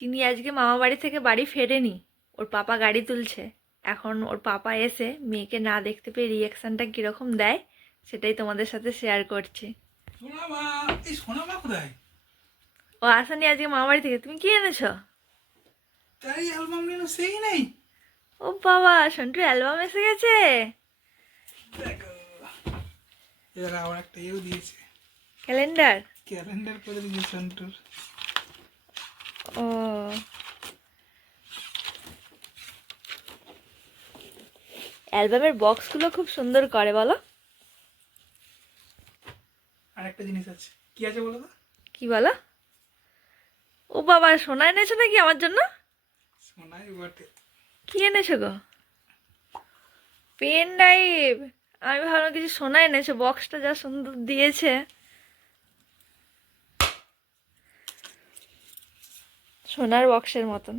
তিনি আজকে মামা বাড়ি থেকে বাড়ি ফেরেনি, ওর পাপা গাড়ি তুলছে। এখন ওর পাপা এসে মেয়েকে না দেখতে পেয়ে রিয়াকশনটা কীরকম দেয় সেটাই তোমাদের সাথে শেয়ার করছি। সোনামা কোথায়? ও আসেনি আজকে মামা বাড়ি থেকে। তুমি কি এনেছো? তাই অ্যালবাম নিয়ে সেই নেই। ও বাবা, সন্টুর অ্যালবাম এসে গেছে। দেখো এবার আবার একটা ইয়েও দিয়েছে, ক্যালেন্ডার। ক্যালেন্ডার করে দিয়েছে সন্টুর। ও, অ্যালবামের বক্সগুলো খুব সুন্দর করে বলো। আর একটা জিনিস আছে, কি আছে বলো তো? কি বলো? ও বাবা, সোনা এনেছো নাকি আমার জন্য? সোনাই বটে। কি এনেছো গো? Pen drive. আমি ভাবলাম কিছু সোনা এনেছো, বক্সটা যা সুন্দর দিয়েছে। সোনার বক্সের মতন।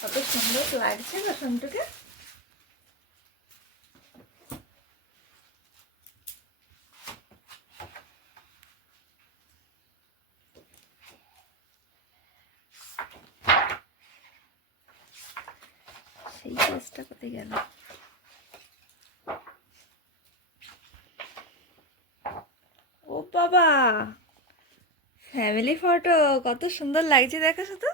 কত সুন্দর লাগছে না সন্টুকে। সেই কেসটা কোথায় গেল? ও বাবা, ফ্যামিলি ফটো কত সুন্দর লাগছে, দেখো শুধু।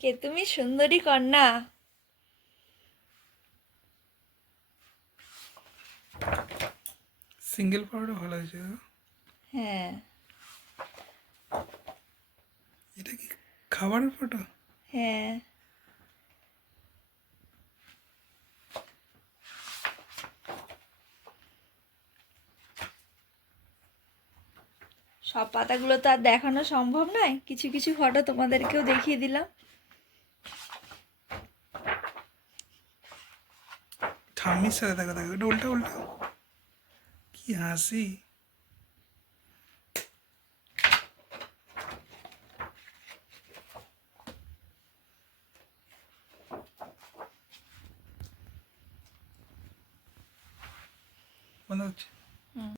কে তুমি, সুন্দরী কন্যা। সিঙ্গেল ফটো ভালো হয়েছে। হ্যাঁ। এটা কি খাবারের ফটো? হ্যাঁ। সব পাতাগুলো তো আর দেখানো সম্ভব নয়, কিছু কিছু ফটো তোমাদেরকেও দেখিয়ে দিলাম। ঠাম্মির সাথে দেখা দেখো, এটা উল্টা উল্টা, কি হাসি। বন্ধ হচ্ছে।